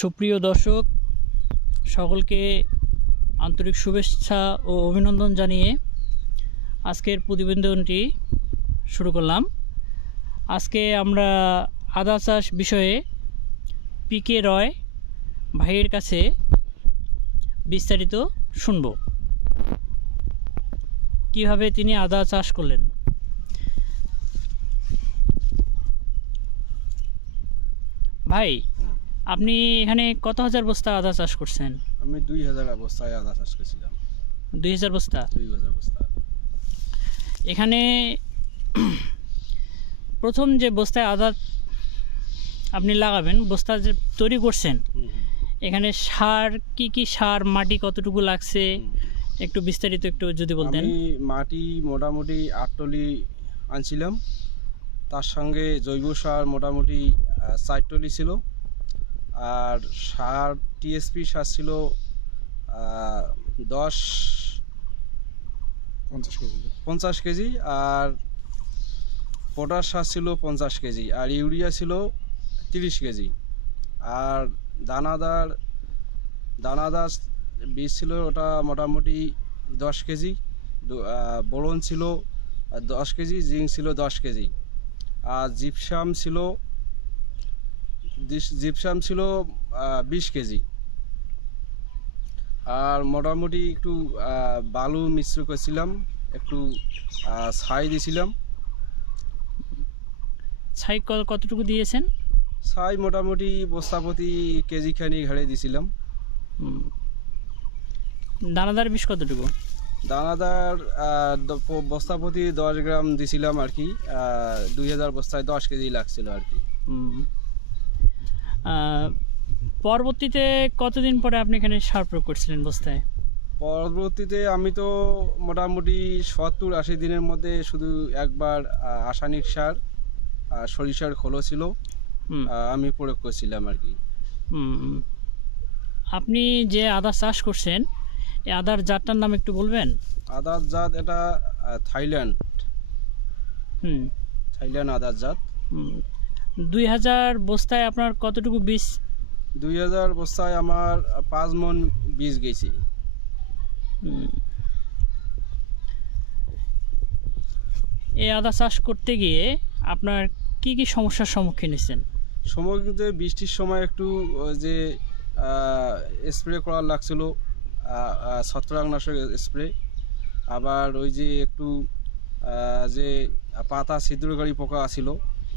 সুপ্রিয় দর্শক সকলকে আন্তরিক শুভেচ্ছা ও অভিনন্দন জানিয়ে আজকের প্রতিবেদনটি শুরু করলাম। আজকে আমরা আদা চাষ বিষয়ে পিকে রয় ভাইয়ের কাছে বিস্তারিত শুনব, কিভাবে তিনি আদা চাষ করলেন। ভাই, আপনি এখানে কত হাজার বস্তা আদা চাষ করছেন? আমি 2000 বস্তায় আদা চাষ করেছিলাম। 2000 বস্তা? 2000 বস্তা। এখানে প্রথম যে বস্তায় আদা আপনি লাগাবেন, বস্তা যে তৈরি করছেন, এখানে সার কি সার, মাটি কতটুকু লাগছে একটু বিস্তারিত একটু যদি বলতেন। আমি মাটি মোটামুটি 8 টলি আনছিলাম, তার সঙ্গে জৈব সার মোটামুটি 4 টলি ছিল, আর সার টিএসপি সার ছিল 50 কেজি, আর পটাশ সার ছিল 50 কেজি, আর ইউরিয়া ছিল 30 কেজি, আর দানাদার বীজ ছিল ওটা মোটামুটি 10 কেজি, বোরন ছিল 10 কেজি, জিঙ্ক ছিল 10 কেজি, আর জিপসাম ছিল 20 কেজি, আর মোটামুটি একটু বালু মিশ্র করেছিলাম, একটু ছাই দিয়েছিলাম। ছাই কতটুকু দিয়েছেন? ছাই মোটামুটি বস্তাপতি কেজি খানি ঘাড়ে দিয়েছিলাম। দানাদার বিষ কতটুকু? দানাদার বস্তাপতি 10 গ্রাম দিছিলাম আর কি। 2000 বস্তায় 10 কেজি লাগছিল আর কি। পরবর্তীতে কতদিন পরে আপনি এখানে সার প্রয়োগ করছিলেন বস্তায়? পরবর্তীতে আমি তো মোটামুটি 70-80 দিনের মধ্যে শুধু একবার রাসায়নিক সার সরিষার খোলো ছিল, আমি প্রয়োগ করছিলাম আর কি। আপনি যে আদা চাষ করছেন, এই আদার জাতটার নাম একটু বলবেন? আদার জাত এটা থাইল্যান্ড আদার জাত। 2000 বস্তায় আপনার কতটুকু বীজ? 2000 বস্তায় আমার 5 মণ বীজ গেছে। এই আদা চাষ করতে গিয়ে আপনার কি কি সমস্যার সম্মুখীন হয়েছেন? কিন্তু বৃষ্টির সময় একটু যে স্প্রে করার লাগছিল, ছত্রাকনাশক স্প্রে, আবার ওই যে একটু যে পাতা ছিদ্রকারী পোকা ছিল,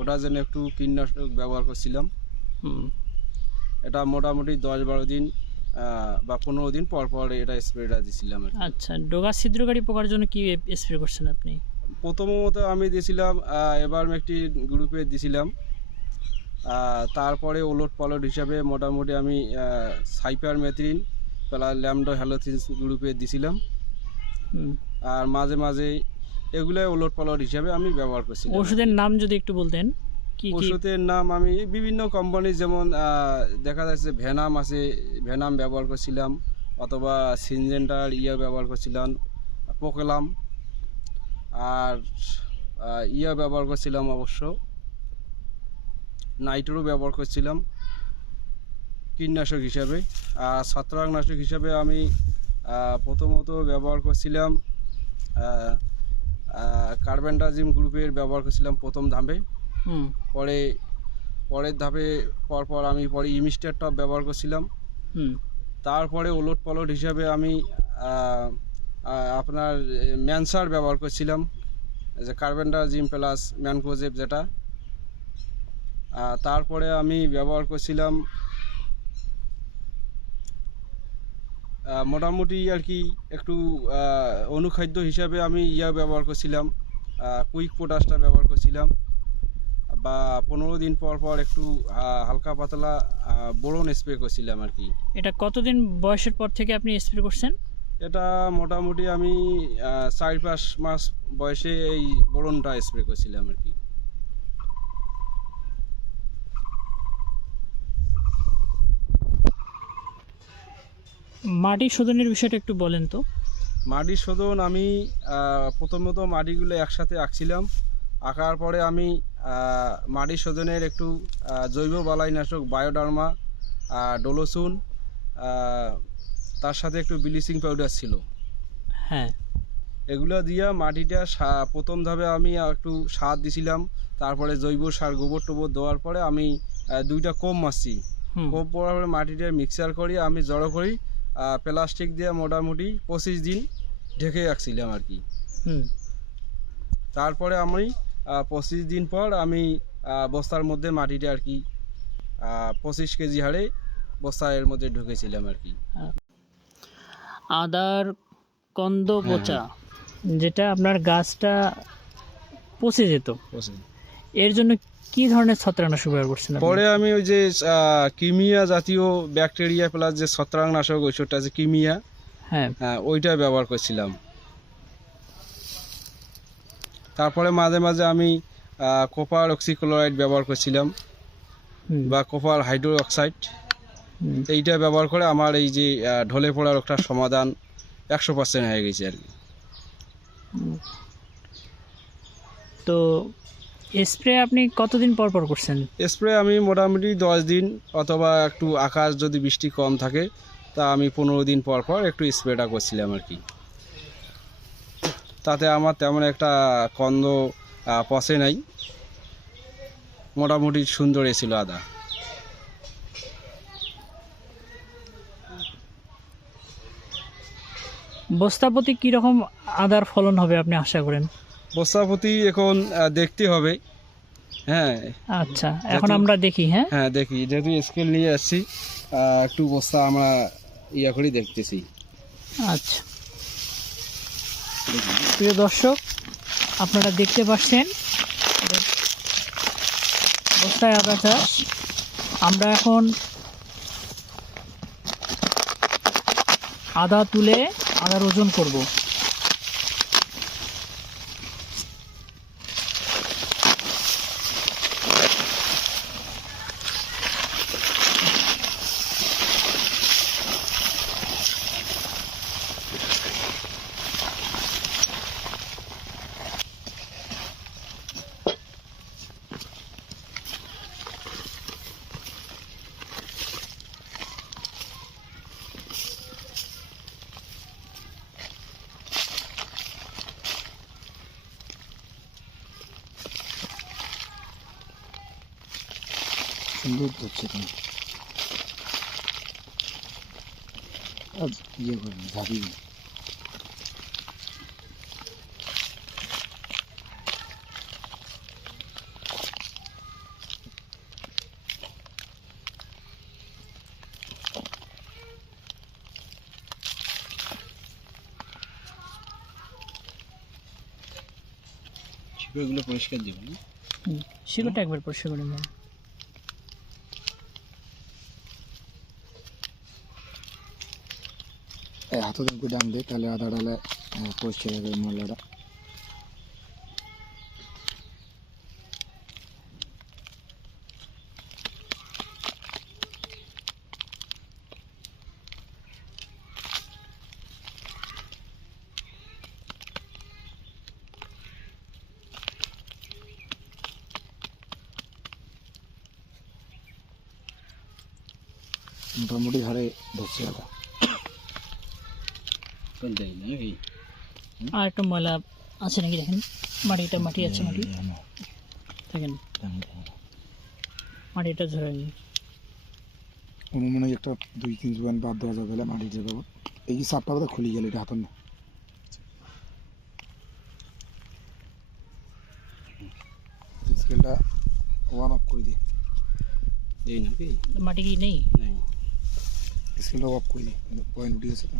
ওটার জন্য একটু কীটনাশক ব্যবহার করছিলাম। এটা মোটামুটি 10-12 দিন বা 15 দিন পর পর এটা স্প্রেটা দিছিলাম। আচ্ছা, ডগা ছিদ্রকারী পোকার জন্য কি স্প্রে করছেন আপনি? প্রথমত আমি দিয়েছিলাম এবার একটি গ্রুপে দিছিলাম, তারপরে ওলট পালট হিসাবে মোটামুটি আমি সাইপার মেথ্রিন প্লাস ল্যামডো হ্যালোথিন গ্রুপে দিছিলাম, আর মাঝে মাঝে এগুলাই ওলট পালট হিসাবে আমি ব্যবহার করছিলাম। ওষুধের নাম যদি একটু বলতেন। ওষুধের নাম আমি বিভিন্ন কোম্পানি, যেমন দেখা যাচ্ছে ভেনাম আছে, ভেনাম ব্যবহার করছিলাম, অথবা সিনজেন্টার ব্যবহার করছিলাম, পোকেলাম, আর ব্যবহার করছিলাম, অবশ্য নাইট্রো ব্যবহার করছিলাম কীটনাশক হিসাবে। আর ছত্রাকনাশক হিসাবে আমি প্রথমত ব্যবহার করছিলাম কার্বেন্ডাজিম গ্রুপের ব্যবহার করছিলাম প্রথম ধাপে। পরের ধাপে পরপর আমি ইমিস্টার টপ ব্যবহার করছিলাম। তারপরে ওলট পালট হিসাবে আমি আপনার ম্যানসার ব্যবহার করছিলাম, যে কার্বেন্ডাজিম প্লাস ম্যানকোজেব যেটা। তারপরে আমি ব্যবহার করছিলাম মোটামুটি আর কি একটু অনুখাদ্য হিসাবে আমি ব্যবহার করছিলাম, কুইক পটাশটা ব্যবহার করছিলাম, বা 15 দিন পর পর একটু হালকা পাতলা বোরন স্প্রে করছিলাম আর কি। এটা কতদিন বয়সের পর থেকে আপনি স্প্রে করছেন? এটা মোটামুটি আমি 4-5 মাস বয়সে এই বোরনটা স্প্রে করছিলাম আর কি। মাটি শোধনের বিষয়টা একটু বলেন তো। মাটি শোধন আমি প্রথমত মাটিগুলো একসাথে আঁকছিলাম, আঁকার পরে আমি মাটি শোধনের একটু জৈব বালাইনাশক বায়োডার্মা ডোলোসুন, তার সাথে একটু ব্লিচিং পাউডার ছিল। হ্যাঁ। এগুলো দিয়া মাটিটা প্রথম ধাপে আমি একটু সার দিছিলাম, তারপরে জৈব সার গোবর টোবর দেওয়ার পরে আমি 2টা কোপ মারছি। হুম। কোপ পড়ার পরে মাটিটা মিক্সার করি, আমি জড়ো করি, প্লাস্টিক দিয়ে মোটামুটি 25 দিন ঢেকে রাখছিলাম আর কি। হুম। তারপরে আমি 25 দিন পর আমি বস্তার মধ্যে মাটিটা আর কি 25 কেজি হারে বস্তার মধ্যে ঢুকেছিলাম আর কি। আদার কন্দ হ্যাঁ, পচা, যেটা আপনার গাছটা পচে যেত, 25। এর জন্য কি ধরনের ছত্রাকনাশক ব্যবহার করছেন আপনি? পরে আমি ওই যে কিমিয়া জাতীয় ব্যাকটেরিয়া প্লাস যে ছত্রাকনাশক ওষুধটা আছে কিমিয়া, হ্যাঁ। ওইটা ব্যবহার করছিলাম। তারপরে মাঝে মাঝে আমি কপার অক্সিক্লোরাইড ব্যবহার করছিলাম হুম। বা কপার হাইড্রো অক্সাইড। হুম। এইটা ব্যবহার করে আমার এই যে ঢলে পড়া রোগটার সমাধান 100% হয়ে গেছে আর কি। তো স্প্রে আপনি কতদিন পর পর করছেন? স্প্রে আমি মোটামুটি 10 দিন, অথবা একটু আকাশ যদি বৃষ্টি কম থাকে তা আমি 15 দিন পর পর একটু স্প্রেটা করছিলাম আর কি। তাতে আমার তেমন একটা কন্দ পচে নাই, মোটামুটি সুন্দর এসেছিল আদা। বস্তাপতি কীরকম আদার ফলন হবে আপনি আশা করেন? বস্তাপতি এখন দেখতে হবে। হ্যাঁ, আচ্ছা, এখন আমরা দেখি। হ্যাঁ, হ্যাঁ দেখি, যেহেতু স্কেল নিয়ে আসছি একটু বস্তা আমরা ইয়া করে দেখতেছি। আচ্ছা, প্রিয় দর্শক, আপনারা দেখতে পাচ্ছেন বস্তায় আদা চাষ। আমরা এখন আদা তুলে আদার ওজন করব। সুন্দর হচ্ছে তো, ইয়ে করুন ঝাঁপিয়ে শিকড়গুলো পরিষ্কার দেবেন। শিকড়টা একবার পরিষ্কার করে নেন। হাতে করে ডান দে, তাহলে আদা ডালে পরিষ্কার হবে ময়লাটা। মোটামুটি হারে ধরছে আদা। আর একটু ময়লা আছে নাকি দেখেন, মাটিটা মাটি আছে, মাটি দেখেন, মাটিটা ঝরে নি। মনে হয় একটা 2-3 জোয়ান বাদ দেওয়া যাবে, মাটি যাবে। এই যে সাপটা কথা খুলে গেল, এটা হাতন না, স্কেলটা 1 অফ করে দিই। এই নাকি মাটি কি নেই? স্কেলটা অফ করে দিই, পয়েন্ট উঠে গেছে তো।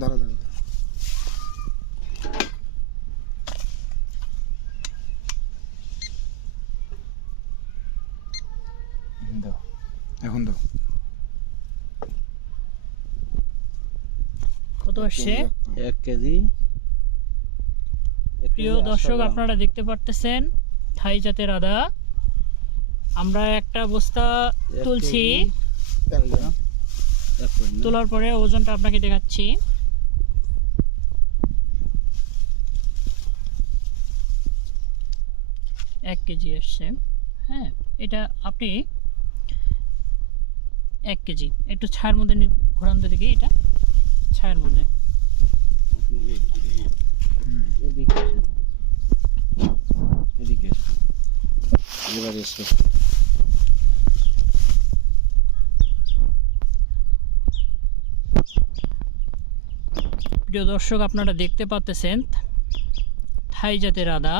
দাঁড়া দাঁড়া দাঁড়া, দাও এখন দাও। কত আসছে? 1 কেজি। প্রিয় দর্শক, আপনারা দেখতে পারতেছেন থাই জাতের আদা। আমরা একটা বস্তা তুলছি, তোলার পরে ওজনটা আপনাকে দেখাচ্ছি। কেজি আসছে। হ্যাঁ, এটা আপনি 1 কেজি একটু ছায়ের মধ্যে ঘোরান দিকে, এটা ছায়ের মধ্যে। প্রিয় দর্শক, আপনারা দেখতে পাচ্ছেন থাই জাতের আদা।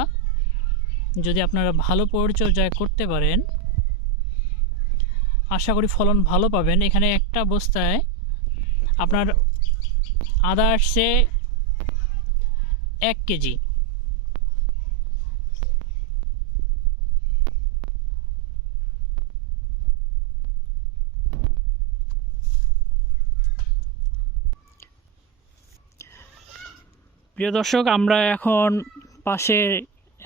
যদি আপনারা ভালো পরিচর্যা করতে পারেন, আশা করি ফলন ভালো পাবেন। এখানে একটা বস্তায় আপনার আদা আসছে 1 কেজি। প্রিয় দর্শক, আমরা এখন পাশে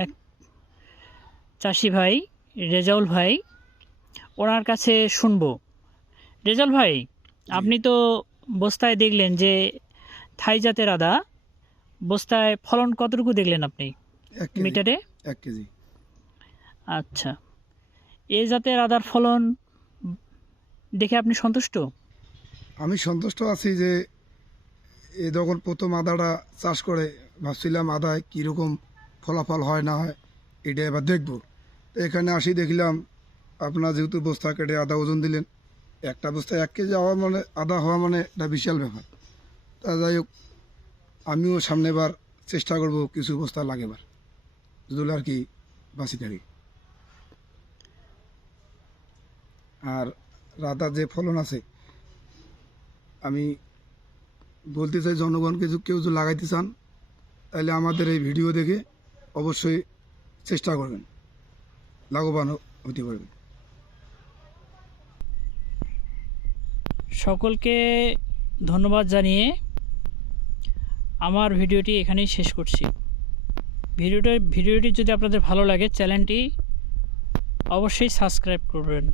এক চাষি ভাই, রেজাউল ভাই, ওনার কাছে শুনবো। রেজাউল ভাই, আপনি তো বস্তায় দেখলেন যে থাই জাতের আদা, বস্তায় ফলন কতটুকু দেখলেন আপনি 1 কেজি, মিটারে? 1 কেজি। আচ্ছা, এই জাতের আদার ফলন দেখে আপনি সন্তুষ্ট? আমি সন্তুষ্ট আছি যে এ যখন প্রথম আদাটা চাষ করে ভাবছিলাম আদায় কীরকম ফলাফল হয় না হয় এটা এবার দেখবো। তো এখানে আসি দেখলাম আপনার যেহেতু বস্তা কেটে আদা ওজন দিলেন, একটা বস্তায় 1 কেজি হওয়া মানে আদা হওয়া মানে একটা বিশাল ব্যাপার। তা যাই হোক, আমিও সামনেবার চেষ্টা করব কিছু বস্তা লাগেবার, যদি আর কি বাঁচি থাকি। আর আদার যে ফলন আছে, আমি বলতে চাই জনগণকে কেউ যদি লাগাইতে চান তাহলে আমাদের এই ভিডিও দেখে অবশ্যই চেষ্টা করবেন, লাভবান হতে পারবেন। সকলকে ধন্যবাদ জানিয়ে আমার ভিডিওটি এখানেই শেষ করছি। ভিডিওটি যদি আপনাদের ভালো লাগে, চ্যানেলটি অবশ্যই সাবস্ক্রাইব করবেন।